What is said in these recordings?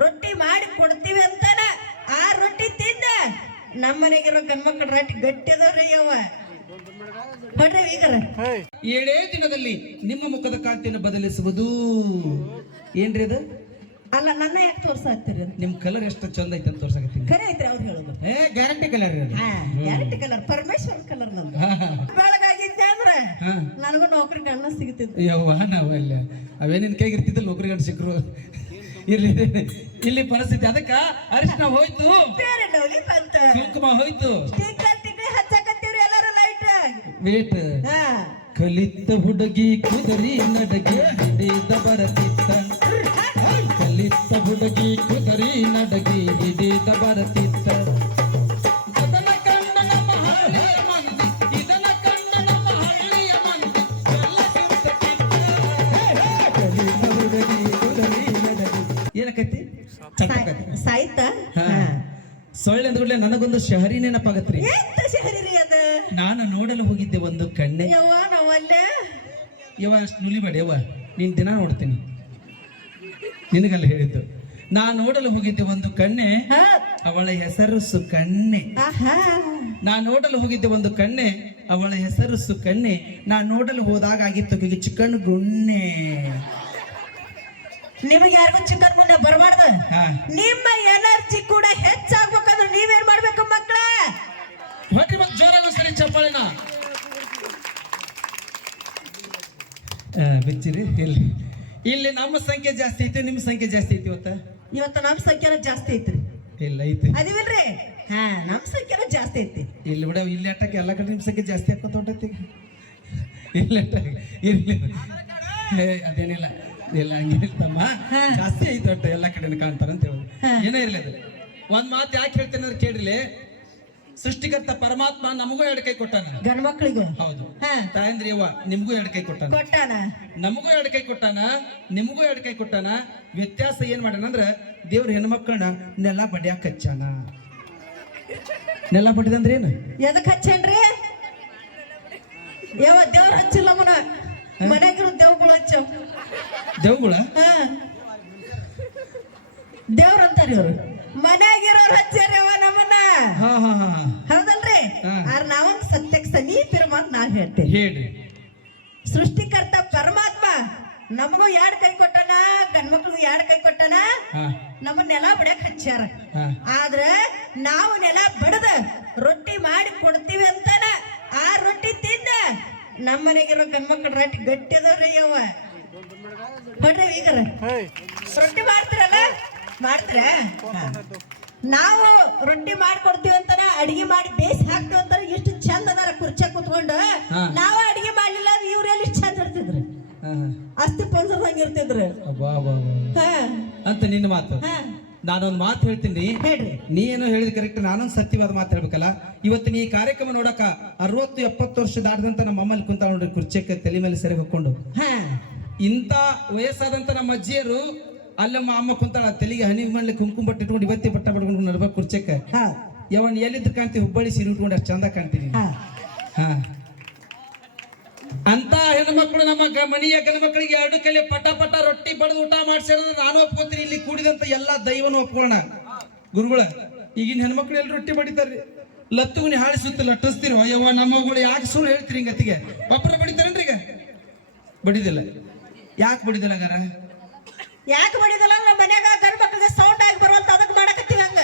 ರೊಟ್ಟಿ ಮಾಡಿ ಕೊಡ್ತೀವಿ ಅಂತಾನ ಆ ರೊಟ್ಟಿ ತಿಂದ ನಮ್ಮ ಮನೆಗಿರೋ ಗಂಡ್ಮಕ್ಳು ರೊಟ್ಟಿ ಗಟ್ಟಿ ಅದಾವ್ರಿ ಯವ್ವ ಬಡ್ರಿ ಈಗರ 7 ದಿನದಲ್ಲಿ ನಿಮ್ಮ ಮುಖದ ಕಾಂತಿಯನ್ನು ಬದಲಿಸುವುದು ಏನ್ರಿ ಅದು? ಅಲ್ಲ ನನ್ನ ಯಾಕೆ ತೋರ್ಸಾತ್ತೀರಿ ನಿಮ್ ಕಲರ್ ಎಷ್ಟು ಚಂದ ಐತೆ ಅಂತ ತೋರ್ಸಾಕತ್ತೀನಿ. ಖರೆ ಐತ್ರಿ ಅವ್ರು ಹೇಳೋದು. Guarantee colour guarantee colour Parameshwar colour ನಂದು ಬೆಳಗಾಗಿದ್ದೆ ಅಂದ್ರ ನನಗೂ ನೌಕರಿ ಗಣ್ಣ ಸಿಗ್ತಿದ್ದು. ಯವ್ವ ನಾವಲ್ಲ ಅವೇನಿನ್ ಕೈಗಿರ್ತಿದ್ದ ನೌಕರಿ ಗಂಡ ಸಿಕ್ಕರು. ಇಲ್ಲಿ ಇಲ್ಲಿ ಪರಿಸ್ಥಿತಿ ಅದಕ್ಕ ಅರಿಶಿನ ಹೋಯ್ತು, ಬೇರೆ ಡೌಲಿ ಬಂತ, ಕುಂಕುಮ ಹೋಯ್ತು, ಟಿಕಲ್ ಹಚ್ಚಕತ್ತೀವ್ರಿ ಎಲ್ಲರೂ ಲೈಟ್ ವೇಟ್. ಕಲಿತ ಹುಡುಗಿ ಕುದರಿ ನಡಗೆ ಹಿಡಿದ ಬರತಿತ್ತ, ಕಲಿತ ಹುಡುಗಿ ಕುದರಿ ನಡಗಿ ಹಿಡಿದ ಬರತಿತ್ತ. ಅದನ್ನ ಕಂಡ ನಮ್ಮ ಹಳ್ಳಿಯ ಮಂದಿ, ಇದನ್ನ ಕಂಡ ನಮ್ಮ ಹಳ್ಳಿಯ ಮಂದಿ ಎಲ್ಲ ಸುತ್ತಕ್ಕಿತ್ತ. ಕಲಿತ ಹುಡುಗಿ ಕುದರಿ ನಡಗಿ ಏನಕೈತಿ ಸಾಯ್ತ ಸೊಳ್ಳೆ ಅಂದ್ಬಿಡ್ಲೆ ನನಗೊಂದು ಶಹರಿ ನೆನಪಾಗತ್ರಿ. ಎಂತ ಶಹರಿ ರೀ ಅದ? ನಾನು ನೋಡಲು ಹೋಗಿದ್ದೆ ಒಂದು ಕಣ್ಣೆ. ಯವ್ವ ನಾವಲ್ಲೇ ಯವ್ವ ಅಷ್ಟು ನುಲಿಬೇಡಿ ಯವ್ವ, ನೀನ್ ದಿನ ನೋಡ್ತೀನಿ, ನಿನಗಲ್ಲ ಹೇಳಿದ್ದು. ನಾ ನೋಡಲು ಹೋಗಿದ್ದೆ ಒಂದು ಕಣ್ಣೆ, ಅವಳ ಹೆಸರು ಸುಕನ್ಯೆ. ನಾ ನೋಡಲು ಹೋಗಿದ್ದೆ ಒಂದು ಕಣ್ಣೆ, ಅವಳ ಹೆಸರು ಸುಕನ್ಯೆ. ನಾ ನೋಡಲು ಹೋದಾಗ ಆಗಿತ್ತು ಚಿಕನ್ ಗುಣ್ಣೆ. ನಿಮಗೆ ಯಾರಿಗೂ ಚಿಕನ್ ಗುಂಡೆ ಬರಬಾರ್ದು. ನಿಮ್ಮ ಎನರ್ಜಿ ಕೂಡ ಹೆಚ್ಚಾಗ್ಬೇಕಂದ್ರೆ ನೀವೇನ್ ಮಾಡ್ಬೇಕು ಮಕ್ಕಳ? ಹೊಟ್ಟೆ ಮತ್ತೆ ಜೋರಾಗ ಸರಿ ಚಪ್ಪಾಳಿನ ಬಿಚ್ಚಿರಿ. ಇಲ್ಲಿ ಇಲ್ಲಿ ನಮ್ಮ ಸಂಖ್ಯೆ ಜಾಸ್ತಿ ಐತಿ, ನಿಮ್ಮ ಸಂಖ್ಯೆ ಜಾಸ್ತಿ ಐತಿ. ಇವತ್ತು ನಮ್ಮ ಸಂಖ್ಯೆನ ಜಾಸ್ತಿ ಐತ್ರಿ. ಇಲ್ಲ ಐತಿ ಅದಿವಿಲ್ರಿ? ನಮ್ಮ ಸಂಖ್ಯೆನ ಜಾಸ್ತಿ ಐತಿ. ಇಲ್ಲಿ ಬಿಡ, ಇಲ್ಲಿ ಅಟ್ಟಕ್ಕೆ ಎಲ್ಲ ಕಡೆ ನಿಮ್ಮ ಸಂಖ್ಯೆ ಜಾಸ್ತಿ ಹಾಕೋತ ಹೊಂಟೈತಿ. ಇಲ್ಲಿ ಅಟ್ಟಕ್ಕೆ ಇಲ್ಲಿ ಅದೇನಿಲ್ಲ, ಎಲ್ಲ ಹಂಗಿರ್ತಮ್ಮ ಜಾಸ್ತಿ ಐತೆ ಒಟ್ಟು ಎಲ್ಲ ಕಡೆ ಕಾಣ್ತಾರ ಅಂತ ಹೇಳುದು. ಏನೇ ಇರ್ಲಿ ಅದು ಒಂದ್ ಮಾತು ಯಾಕೆ ಹೇಳ್ತೇನೆ ಅಂದ್ರೆ ಕೇಳಿರ್ಲಿ. ಸೃಷ್ಟಿಕರ್ತ ಪರಮಾತ್ಮ ನಮಗೂ 2 ಕೈ ಕೊಟ್ಟಾನ, ಗಂಡ ಮಕ್ಕಳಿಗೂ. ಹೌದು ತಾಯಂದ್ರಿ ಅವ್ವ ನಿಮ್ಗೂ 2 ಕೈ ಕೊಟ್ಟಾನ, ನಮಗೂ 2 ಕೈ ಕೊಟ್ಟಾನ, ನಿಮಗೂ 2 ಕೈ ಕೊಟ್ಟಾನ. ವ್ಯತ್ಯಾಸ ಏನ್ ಮಾಡ್ಯಾನ ಅಂದ್ರ ದೇವ್ರ ಹೆಣ್ಮಕ್ಳನ್ನ ನೆಲ ಬಡಿಯಾಕ ಹಚ್ಚಾನ. ನೆಲ ಬಡಿದಂದ್ರೆ ಏನು? ಎದಕ್ ಹಚ್ಚೇನ್ರಿ? ಯಾವ ದೇವ್ರ ಹಚ್ಚಿಲ್ಲ ಮನ ಮನೆಗಿರೋ ದೇವ್ಗಳು ಹಚ್ಚ ದೇವ್ಗಳ ದೇವ್ರ ಅಂತಾರ ಇವ್ರು. ಮನ್ಯಾಗಿರೋರು ಹಚ್ಚಾರ್ಯವ ನಮ್ಮನ್ನ. ಹೌದಲ್ರಿ? ನಾವೊಂದು ಸತ್ಯಕ್ಕೆ ಸಮೀಪಿರ ಮಾತು ನಾವ್ ಹೇಳ್ತೇವೆ. ಹೇಳ್ರಿ. ಸೃಷ್ಟಿಕರ್ತ ಪರಮಾತ್ಮ ನಮಗೂ 2 ಕೈ ಕೊಟ್ಟನ, ಗಂಡ್ಮಕ್ಳಿಗೂ 2 ಕೈ ಕೊಟ್ಟನ. ನಮ್ಮ ನೆಲ ಬಡ್ಯಾಕ ಹಚ್ಚಾರ. ಆದ್ರ ನಾವು ನೆಲ ಬಡದ ರೊಟ್ಟಿ ಮಾಡಿ ಕೊಡ್ತೀವಿ ಅಂತಾನ ಆ ರೊಟ್ಟಿ ತಿಂದ ನಮ್ಮ ಮನೆಗಿರೋ ಗಂಡ್ಮಕ್ಳು ರೊಟ್ಟಿ ಗಟ್ಟಿ ಅದಾವ್ರಿ ಯವ್ವ ಬಡ್ರಿ ಈಗರ. ರೊಟ್ಟಿ ಮಾಡ್ತಿರಲ್ಲ ಮಾಡ್ತೀರ? ನಾವು ರೊಟ್ಟಿ ಮಾಡ್ಕೊಡ್ತೀವಿ ಅಂತಾನ ಅಡಿಗೆ ಮಾಡಿ ಬೇಯಿಸಿ ಹಾಕ್ತಿವಿ ಅಂತಾರ. ಎಷ್ಟು ಚಂದ ಅದಾರ ಕುರ್ಚಿ ಕುತ್ಕೊಂಡು. ನಾವು ಅಡಿಗೆ ಮಾಡ್ಲಿಲ್ಲ ಇವ್ರೆಲ್ಲಿ ಇಷ್ಟ ಚಂದ ಇರ್ತಿದ್ರು, ಅಸ್ತಿ ಪಂಚದಂಗ ಇರ್ತಿದ್ರು ಅಂತ ನಿನ್ನ ಮಾತು. ನಾನೊಂದು ಮಾತು ಹೇಳ್ತೀನಿ, ನೀ ಏನೋ ಹೇಳಿದ ಕರೆಕ್ಟ್, ನಾನೊಂದು ಸತ್ಯವಾದ ಮಾತು ಹೇಳ್ಬೇಕಲ್ಲ. ಇವತ್ತು ನೀ ಕಾರ್ಯಕ್ರಮ ನೋಡಕ 60-70 ವರ್ಷ ದಾಟದಂತ ನಮ್ಮ ಅಮ್ಮಲ್ಲಿ ಕುಂತ ನೋಡ್ರಿ, ಕುರ್ಚಕ್ಕೆ ತಲೆ ಮೇಲೆ ಸೆರೆ ಹಾಕೊಂಡು. ಇಂತ ವಯಸ್ಸಾದಂತ ನಮ್ಮ ಅಜ್ಜಿಯರು ಅಲ್ಲಮ್ಮ ಅಮ್ಮ ಕುಂತಾಳ, ತಲೆಗೆ ಹನಿ ಮಾಡ್ಲಿ ಕುಂಕುಮ ಬಟ್ಟೆ ಇಟ್ಕೊಂಡು ಇವತ್ತಿ ಬಟ್ಟ ಪಡ್ಕೊಂಡು ನಡ್ಬೇಕು ಕುರ್ಚಕ್ಕೆ. ಯವನ್ ಎಲ್ಲಿದ್ರು ಕಾಣ್ತೀವಿ, ಹುಬ್ಬಳ್ಳಿ ಸೀರೆ ಉಟ್ಕೊಂಡು ಅಷ್ಟು ಚಂದ ಕಾಣ್ತೀವಿ. ಅಂತ ಹೆಣ್ಮಕ್ಳು ನಮ್ಮ ಮನೆಯ ಗಂಡ ಮಕ್ಕಳಿಗೆ 2 ಕೈಲಿ ಪಟ ಪಟ ರೊಟ್ಟಿ ಬಡದು ಊಟ ಮಾಡಿಸಿರೋದು ನಾನು ಒಪ್ಕೋತೀನಿ. ಇಲ್ಲಿ ಕೂಡಿದಂತ ಎಲ್ಲಾ ದೈವನು ಒಪ್ಕೊಳ್ಳೋಣ. ಗುರುಗಳ ಈಗಿನ ಹೆಣ್ಮಕ್ಳು ಎಲ್ಲಿ ರೊಟ್ಟಿ ಬಡಿತಾರ್ರಿ, ಲತ್ತುಗುನಿ ಹಾಳಿ ಸುತ್ತ ಲಟ್ಟಿಸ್ತೀರೋ. ಅಯ್ಯವ್ವ ನಮ್ಮಗಳು ಯಾಕೆ ಸುಳ್ಳು ಹೇಳ್ತೀರಿ ಹಿಂಗತ್ತಿಗೆ? ಒಬ್ಬರ ಬಡಿತಾರೇನ್ರಿ? ಈಗ ಬಡಿದಿಲ್ಲ. ಯಾಕೆ ಬಡಿದಿಲ್ಲ ಹಂಗಾರ? ಯಾಕೆ ಬಡಿದಿಲ್ಲ? ನಮ್ಮ ಮನ್ಯಾಗ ಗಂಡ ಮಕ್ಕಳಿಗೆ ಸೌಂಡ್ ಆಗಿ ಬರುವಂತ ಅದಕ್ಕೆ ಮಾಡಕತ್ತೀವಿ ಹಂಗ.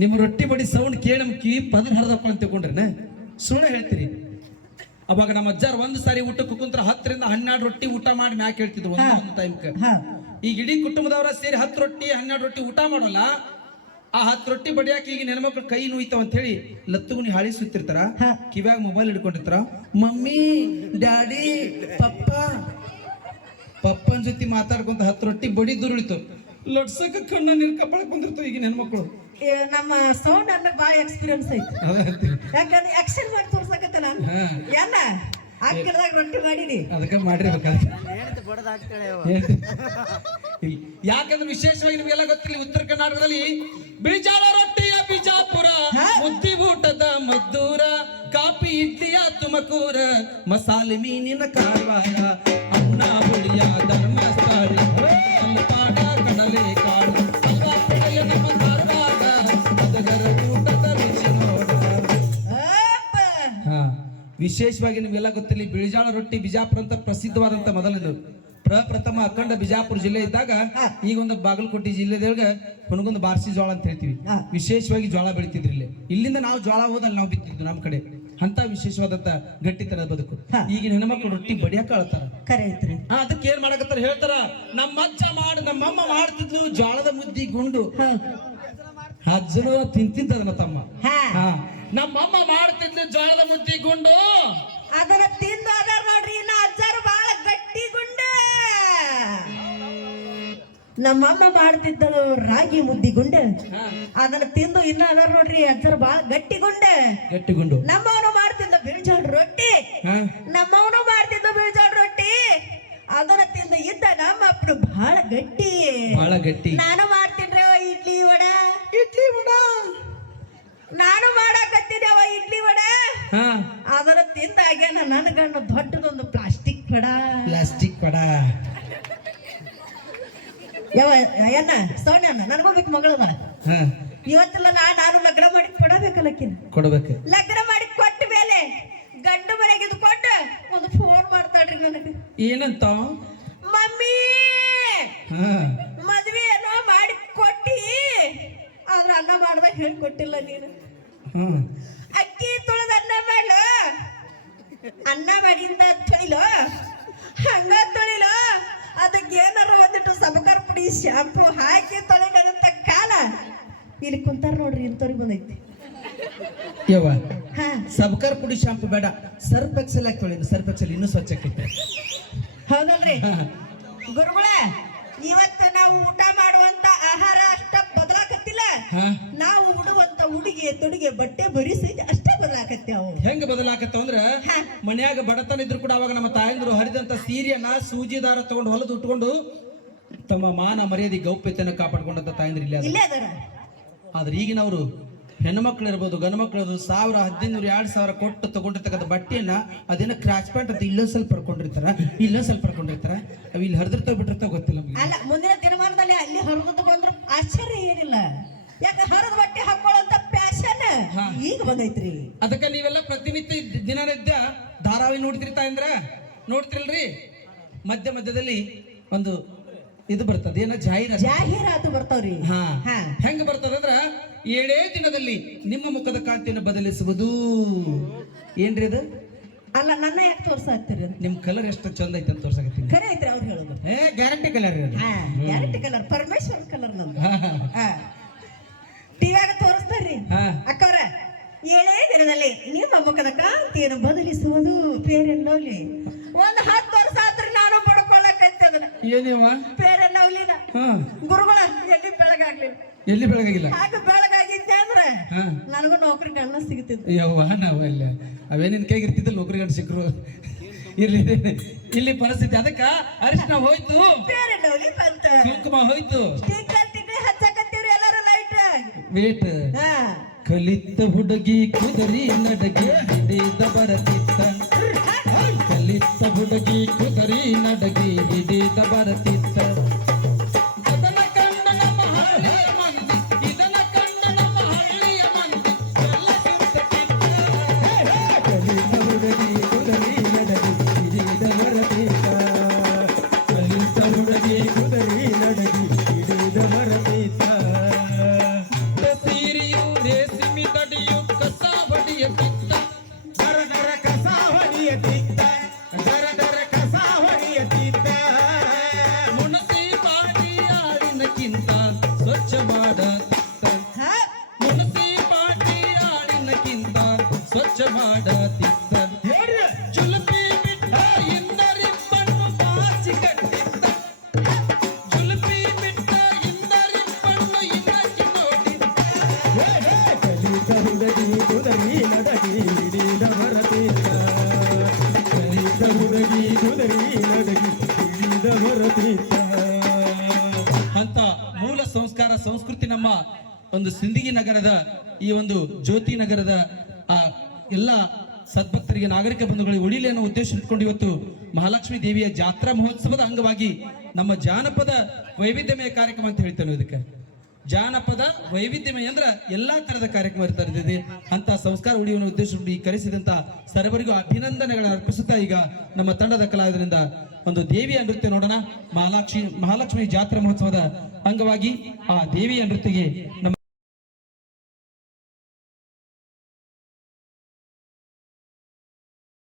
ನಿಮ್ಮ ರೊಟ್ಟಿ ಬಡಿ ಸೌಂಡ್ ಕೇಳಿ ನಮ್ ಕಿವಿ ಪದ ಹರಿದಪ್ಪ ಅಂತ ತಿಳ್ಕೊಂಡ್ರೇನ? ಸುಳ್ಳು ಹೇಳ್ತೀರಿ. ಅವಾಗ ನಮ್ಮ ಅಜ್ಜಾರ್ ಒಂದ್ ಸಾರಿ ಊಟಕ್ಕೆ ಕುಂತ್ರ 10-12 ರೊಟ್ಟಿ ಊಟ ಮಾಡಿ ಮ್ಯಾಕ್ ಹೇಳ್ತಿದ್ರು ಒಂದು ಟೈಮ್ಗೆ. ಈಗ ಇಡೀ ಕುಟುಂಬದವರ ಸೇರಿ 10 ರೊಟ್ಟಿ 12 ರೊಟ್ಟಿ ಊಟ ಮಾಡೋಲ್ಲ. ಆ 10 ರೊಟ್ಟಿ ಬಡಿಯಾಕ ಈಗ ಹೆಣ್ಮಕ್ಳು ಕೈ ನೋಯ್ತಾವ ಅಂತ ಹೇಳಿ ಲತ್ತುಗುನಿ ಹಾಳಿ ಸುತ್ತಿರ್ತಾರ, ಕಿವ್ಯಾಗ ಮೊಬೈಲ್ ಹಿಡ್ಕೊಂಡಿರ್ತಾರ. ಮಮ್ಮಿ ಡ್ಯಾಡಿ ಪಪ್ಪನ್ ಜೊತೆ ಮಾತಾಡ್ಕೊಂತ 10 ರೊಟ್ಟಿ ಬಡಿ ದುರುಳಿತು ಲಡ್ಸಕ ಕಣ್ಣ ನೀರ್ ಕಪ್ಪಳಕ್ ಬಂದಿರ್ತಾವ ಈಗಿನ ಹೆಣ್ಮಕ್ಳು. ನಮ್ಮ ಸೌಂಡ್ ಅಂದ್ರೆ ಬಾಳ ಎಕ್ಸ್ಪೀರಿಯನ್ಸ್ ಐತಿ. ಯಾಕಂದ್ರೆ ಆಕ್ಷನ್ ಮಾಡಿ ತೋರ್ಸಕತ್ತ ನಾನು ಎಲ್ಲ ಹಾಕಿದಾಗ ರೊಟ್ಟಿ ಮಾಡಿನಿ, ಅದಕ್ಕೆ ಮಾಡಿರ್ಬೇಕ. ಯಾಕಂದ್ರೆ ವಿಶೇಷವಾಗಿ ನಿಮ್ಗೆಲ್ಲ ಗೊತ್ತಿಲ್ಲ, ಉತ್ತರ ಕರ್ನಾಟಕದಲ್ಲಿ ಬಿಳಿಜಾಳ ರೊಟ್ಟಿಯ ಬಿಜಾಪುರ, ಮುದ್ದಿ ಊಟದ ಮದ್ದೂರ, ಕಾಪಿ ಇಡ್ಲಿಯ ತುಮಕೂರ, ಮಸಾಲೆ ಮೀನಿನ ಕಾರವಾರ, ಅನ್ನ ಹುಳಿಯ ಧರ್ಮಸ್ಥಳ, ವಿಶೇಷವಾಗಿ ನಿಮ್ಗೆಲ್ಲ ಗೊತ್ತಿಲ್ಲ ಬಿಳಿಜಾಳ ರೊಟ್ಟಿ ಬಿಜಾಪುರ ಅಂತ ಪ್ರಸಿದ್ಧವಾದಂತ ಮೊದಲನೇದು ಪ್ರಪ್ರಥಮ ಅಖಂಡ ಬಿಜಾಪುರ ಜಿಲ್ಲೆ ಇದ್ದಾಗ ಈಗ ಒಂದು ಬಾಗಲಕೋಟೆ ಜಿಲ್ಲೆದೊಳಗೆ ಹುಣಗೊಂದು ಬಾರ್ಸಿ ಜೋಳ ಅಂತ ಹೇಳ್ತೀವಿ. ವಿಶೇಷವಾಗಿ ಜೋಳ ಬೆಳಿತಿದ್ರಿ ಇಲ್ಲಿ. ಇಲ್ಲಿಂದ ನಾವು ಜೋಳ ಹೋದಲ್ಲಿ ನಾವು ಬಿತ್ತಿದ್ದು ನಮ್ಮ ಕಡೆ ಅಂತ ವಿಶೇಷವಾದಂತ ಗಟ್ಟಿತನದ ಬದುಕು. ಈಗಿನ ಹೆಣ್ಮಕ್ಳು ರೊಟ್ಟಿ ಬಡಿಯಾಕ ಅಳ್ತಾರ. ಕರೆ ಐತ್ರಿ. ಅದಕ್ಕೆ ಏನ್ ಮಾಡಕತ್ತಾರ ಹೇಳ್ತಾರ, ನಮ್ಮಮ್ಮ ಮಾಡ್ತಿದ್ಲು ಜೋಳದ ಮುದ್ದಿ ಗುಂಡು. ಅಜ್ಜನು ತಿಂತಿದ್ದದನ್ನ ತಮ್ಮ. ನಮ್ಮಮ್ಮ ಮಾಡ್ತಿದ್ಲು ಜೋಳದ ಮುದ್ದಿ ಗುಂಡು, ಅದನ್ನ ತಿಂದು ಅದಾರ ನೋಡ್ರಿ. ಇನ್ನ ಅಜ್ಜಾರು ಬಹಳ ಗಟ್ಟಿ ಗುಂಡ. ನಮ್ಮಮ್ಮ ಮಾಡ್ತಿದ್ದಳು ರಾಗಿ ಮುದ್ದಿ ಗುಂಡ, ಅದನ್ನ ತಿಂದು ಇನ್ನ ಅದಾರ ನೋಡ್ರಿ ಅಜ್ಜಾರು ಬಹಳ ಗಟ್ಟಿ ಗುಂಡು. ನಮ್ಮವನು ಮಾಡ್ತಿದ್ದ ಬಿಳಿಜಾಳ ರೊಟ್ಟಿ, ನಮ್ಮವನು ಮಾಡ್ತಿದ್ದ ಬಿಳಿಜಾಳ ರೊಟ್ಟಿ, ಅದನ್ನ ತಿಂದು ಇದ್ದ ನಮ್ಮ ಅಪ್ಪನು ಬಹಳ ಗಟ್ಟಿ. ನಾನು ಮಾಡ್ತಿದ್ರೆ ಇಡ್ಲಿ ವಡ ನಾನು ಮಾಡಾಕತ್ತಿದ್ದೇವ ಇಡ್ಲಿ ವಡ. ಅದನ್ನ ತಿಂದಾಗೇನ ನನ್ನ ಗಂಡ ದೊಡ್ಡದೊಂದು ಪ್ಲಾಸ್ಟಿಕ್ ವಡ. ಯಾವ ಏನ ಸೋಣ್ಯನ ನನಗೋಗ್ಬೇಕು ಮಗಳದ. ಇವತ್ತೆಲ್ಲ ನಾನು ಲಗ್ನ ಮಾಡಿ ಕೊಡಬೇಕು. ಲಗ್ನ ಮಾಡಿ ಕೊಟ್ಟ ಮೇಲೆ ಗಂಡು ಮನೆಗೆ ಇದು ಕೊಟ್ಟು ಒಂದು ಫೋನ್ ಮಾಡ್ತಾಳ್ರಿ ನನಗೆ. ಏನಂತ? ಮಮ್ಮಿ ಮದ್ವೆ ಏನೋ ಮಾಡಿ ಕೊಟ್ಟಿ, ಆದ್ರೆ ಅನ್ನ ಮಾಡ್ದಾಗ ಹೇಳ್ಕೊಟ್ಟಿಲ್ಲ ನೀನು. ಅಕ್ಕಿ ತೊಳೆದ ಅನ್ನ ಮಾಡಿಂದ ತೊಳಿಲೋ ಹಂಗ ತೊಳಿಲೋ, ಅದಕ್ಕೆ ಏನಾರ ಒಂದಿಟ್ಟು ಸಬಕಾರ ಪುಡಿ ಶಾಂಪು ಹಾಕಿ ತೊಳೆದಂತ ಕಾಲ ಇಲ್ಲಿ ಕುಂತಾರ ನೋಡ್ರಿ. ಇಂಥವ್ರಿಗೆ ಬಂದೈತಿ. ಯವ್ವ ಸಬಕಾರ ಪುಡಿ ಶಾಂಪು ಬೇಡ, ಸರ್ಫ್ ಎಕ್ಸೆಲ್ ಹಾಕಿ ತೊಳಿ. ಸರ್ಫ್ ಎಕ್ಸೆಲ್ ಇನ್ನೂ ಸ್ವಚ್ಛ ಆಕೈತೆ. ಹೌದಲ್ರಿ ಗುರುಗಳ? ಇವತ್ತು ನಾವು ಊಟ ಮಾಡುವಂತ ಆಹಾರ ಅಷ್ಟ ಬದಲಾಕತ್ತಿಲ್ಲ, ನಾವು ಉಡುವಂತ ಉಡುಗೆ ತೊಡುಗೆ ಬಟ್ಟೆ ಬರಿಸಿ ಅಷ್ಟೇ ಬದಲಾಕತ್ತೇವು. ಹೆಂಗ ಬದಲಾಕತ್ತವ ಅಂದ್ರ, ಮನ್ಯಾಗ ಬಡತನ ಇದ್ರು ಕೂಡ ಅವಾಗ ನಮ್ಮ ತಾಯಂದ್ರು ಹರಿದಂತ ಸೀರೆಯನ್ನ ಸೂಜಿ ದಾರ ತಗೊಂಡು ಹೊಲದು ಉಟ್ಕೊಂಡು ತಮ್ಮ ಮಾನ ಮರ್ಯಾದೆ ಗೌಪ್ಯತೆಯನ್ನು ಕಾಪಾಡ್ಕೊಂಡಂತ ತಾಯಂದ್ರು ಇಲ್ಲೇ ಅದಾರ. ಆದ್ರೆ ಈಗಿನವರು ಹೆಣ್ಮಕ್ಳು ಇರ್ಬೋದು ಗಂಡು ಮಕ್ಳು ಇರ್ಬೋದು 1000, 1500, 2000 ಕೊಟ್ಟು ತಗೊಂಡಿರ್ತಕ್ಕಂಥ ಬಟ್ಟೆಯನ್ನ ಅದೇನ ಕ್ರಾಚ್ ಪ್ಯಾಂಟ್ ಅಂತ ಇಲ್ಲೊಂದ್ ಸ್ವಲ್ಪ ಹರ್ಕೊಂಡಿರ್ತಾರ, ಅವ್ ಇಲ್ಲಿ ಹರಿದಿರ್ತಾವ ಬಿಟ್ಟಿರ್ತಾವ ಗೊತ್ತಿಲ್ಲ. ಅಲ್ಲ, ಮುಂದಿನ ದಿನಮಾನದಲ್ಲಿ ಅಲ್ಲಿ ಹರಿದು ಬಂದ್ರು ಆಶ್ಚರ್ಯ ಏನಿಲ್ಲ. ಯಾಕ ಹರಿದ ಬಟ್ಟೆ ಹಾಕೊಳ್ಳುವಂತ ಪ್ಯಾಶನ್ ಈಗ ಬಂದೈತ್ರಿ. ಅದಕ್ಕ ನೀವೆಲ್ಲ ಪ್ರತಿನಿತ್ಯ ದಿನನಿತ್ಯ ಧಾರಾವಾಹಿ ನೋಡ್ತಿರಲ್ರಿ? ಮಧ್ಯದಲ್ಲಿ ಒಂದು ಇದು ಬರ್ತದ, ಏನ ಜಾಹೀರಾತು ಬರ್ತಾವ್ರಿ. ಹೆಂಗ ಬರ್ತದಂದ್ರ, 7 ದಿನದಲ್ಲಿ ನಿಮ್ಮ ಮುಖದ ಕಾಂತಿಯನ್ನು ಬದಲಿಸುವುದು. ಏನ್ರಿ ಅದು? ಅಲ್ಲ, ನನ್ನ ಯಾಕೆ ತೋರ್ಸಾಕ್ತಿರಿ? ನಿಮ್ ಕಲರ್ ಎಷ್ಟು ಚಂದ ಐತೆ ಅಂತ ತೋರ್ಸಾಕತ್ತೀನಿ. ಖರೆ ಐತ್ರಿ ಅವ್ರು ಹೇಳೋದು. Guarantee colour. Guarantee colour, Parameshwara colour ನಮ್ದು. ಟಿವಿಯಾಗ ತೋರಿಸ್ತಾರ್ರಿ ಅಕ್ಕವ್ರ. 7 ದಿನದಲ್ಲಿ ನಿಮ್ಮ ಮುಖದ ಕಾಂತಿಯನ್ನು ಬದಲಿಸುವುದು. ಫೇರ್ ಅಂಡ್ ಲವ್ಲಿ ಒಂದ್ 10 ವರ್ಷ ಆತ್ರಿ ನಾನು ಪಡ್ಕೊಳ್ಳಕೈತೆ ಅದನ್ನ. ಏನೇವ ಫೇರ್ ಅಂಡ್ ಲವ್ಲಿನ ಗುರುಗಳ ಎಲ್ಲಿ ಬೆಳಗಾಗಿಲ್ಲ. ಹಾಗೆ ಬೆಳಗಾಗಿದ್ದೆ ಅಂದ್ರೆ ನನಗೂ ನೌಕರಿ ಗಂಡ ಸಿಗ್ತಿತ್ತು. ಯವ್ವ ನಾವಲ್ಲ ಅವೇನಿನ್ ಕೈಗಿರ್ತಿದ್ದ ನೌಕರಿ ಗಂಡ ಸಿಕ್ಕರು. ಇಲ್ಲಿ ಪರಿಸ್ಥಿತಿ ಅದಕ್ಕ ಅರಿಶಿನ ಹೋಯ್ತು, ಫೇರ್ ಅಂಡ್ ಲವ್ಲಿ ಬಂತ, ಕುಂಕುಮ ಹೋಯ್ತು, ಟಿಕ್ಕಲ್ ಹಚ್ಚಕತ್ತೀವ್ರಿ ಎಲ್ಲರೂ ಲೈಟ್ ವೇಟ್. ಕಲಿತ ಹುಡುಗಿ ಕುದರಿ ನಡಗೆ ಹಿಡಿದ ಬರತಿತ್ತ, ಕಲಿತ ಹುಡುಗಿ ಕುದರಿ ನಡಗೆ ಹಿಡಿದ ಬರತಿತ್ತ. ಅಂತ ಮೂಲ ಸಂಸ್ಕಾರ ಸಂಸ್ಕೃತಿ ನಮ್ಮ ಒಂದು ಸಿಂದಗಿ ನಗರದ ಈ ಒಂದು ಜ್ಯೋತಿ ನಗರದ ಆ ಎಲ್ಲ ಸದ್ಭಕ್ತರಿಗೆ ನಾಗರಿಕ ಬಂಧುಗಳಿಗೆ ಉಳಿಲಿ ಅನ್ನೋ ಉದ್ದೇಶ ಇಟ್ಕೊಂಡು ಇವತ್ತು ಮಹಾಲಕ್ಷ್ಮೀ ದೇವಿಯ ಜಾತ್ರಾ ಮಹೋತ್ಸವದ ಅಂಗವಾಗಿ ನಮ್ಮ ಜಾನಪದ ವೈವಿಧ್ಯಮಯ ಕಾರ್ಯಕ್ರಮ ಅಂತ ಹೇಳ್ತೇನೆ. ಇದಕ್ಕೆ ಜಾನಪದ ವೈವಿಧ್ಯಮಯ ಅಂದ್ರ ಎಲ್ಲಾ ತರದ ಕಾರ್ಯಕ್ರಮ ಇರ್ತಾರೆ. ಅಂತ ಸಂಸ್ಕಾರ ಉಳಿಯುವ ಉದ್ದೇಶ ಕರೆಸಿದಂತ ಸರ್ವರಿಗೂ ಅಭಿನಂದನೆಗಳನ್ನು ಅರ್ಪಿಸುತ್ತಾ ಈಗ ನಮ್ಮ ತಂಡದ ಕಲಾವಿದರಿಂದ ಒಂದು ದೇವಿಯ ನೃತ್ಯ ನೋಡೋಣ. ಮಹಾಲಕ್ಷ್ಮಿ ಜಾತ್ರಾ ಮಹೋತ್ಸವದ ಅಂಗವಾಗಿ ಆ ದೇವಿಯ ನೃತ್ಯಗೆ ನಮ್ಮ